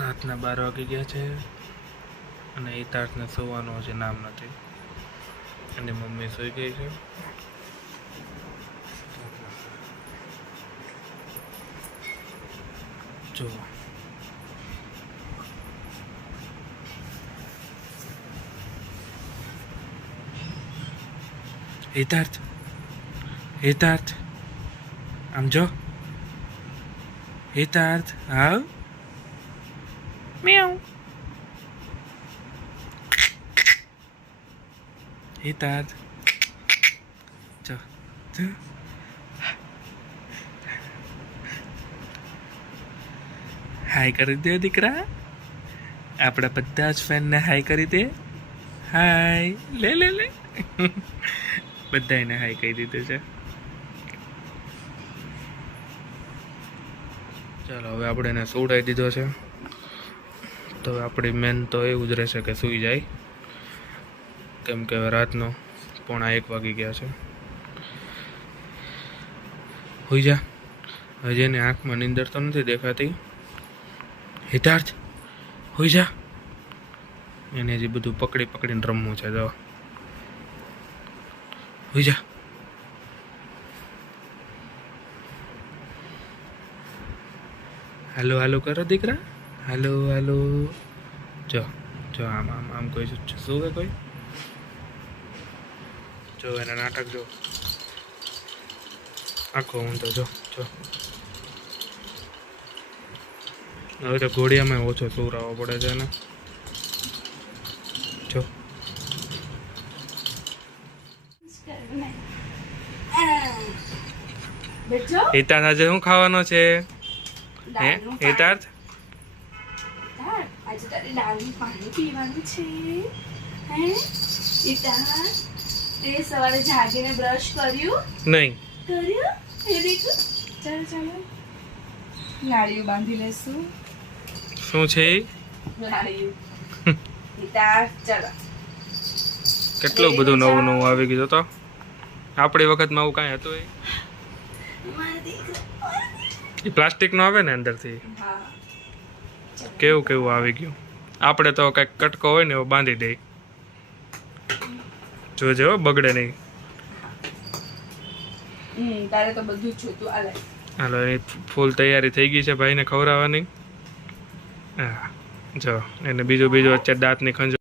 રાતના બાર વાગી ગયા છે અને એ તાર્સને સુવાનું હજી નામ નથી. અને મમ્મી સૂઈ ગઈ છે. જો. હિતાર્થ હિતાર્થ આમ જો. હિતાર્થ હા મ્યાઉ Dad. જો Two. હાય કરી દે દીકરા આપણા બધા જ ફેનને હાય કરી દે હાય લે લે લે બધા એને હાય કહી દીધું છે ચાલો હવે આપણે એને સુવડાવી દીધો છે તો આપણી મેન તો એવું જ રહેશે કે સૂઈ જાય. કેમ કે હવે રાતનો પોણા એક વાગી ગયા છે. હોઈ જા. હજી એની આંખમાં નીંદર તો નથી દેખાતી. હિતાર્થ, હોઈ જા. એને હજી બધું પકડી પકડીને રમવું છે જવા હોઈ જા. હાલો હાલો કરો દીકરા. હાલો હાલો જો જો આમ આમ આમ કોઈ શું શું કોઈ? જો એના નાટક જો. આખો હું તો જો જો. હવે તો ઘોડિયામાં ઓછો સુવરાવો પડે છે ને જો. હિતાર્થ આજે શું ખાવાનો છે? હે? હિતાર્થ? આજે તારે દાળનું પાણી પીવાનું છે. હે? ઈતા તે સવારે જાગીને બ્રશ કર્યું? નહીં. કર્યું? એ દેખો. ચાલો ચાલો. લાડીઓ બાંધી લેશું. શું છે? લાડીઓ ઈતા ચાલો. કેટલું બધું નવું નવું આવી ગયું તો? આપણી વખતમાં આવું કાંઈ હતું એ? પ્લાસ્ટિક નો આવે ને અંદરથી? હા. કેવું કેવું આવી ગયું? આપણે તો કંઈક કટકો હોય ને એવો બાંધી દઈ જોજો બગડે નહીં. તારે તો બધું જ આલે હાલો. એની ફૂલ તૈયારી થઈ ગઈ છે ભાઈને ખવડાવવાની. હા જો એને બીજું બીજું વચ્ચે દાંતની ખંજો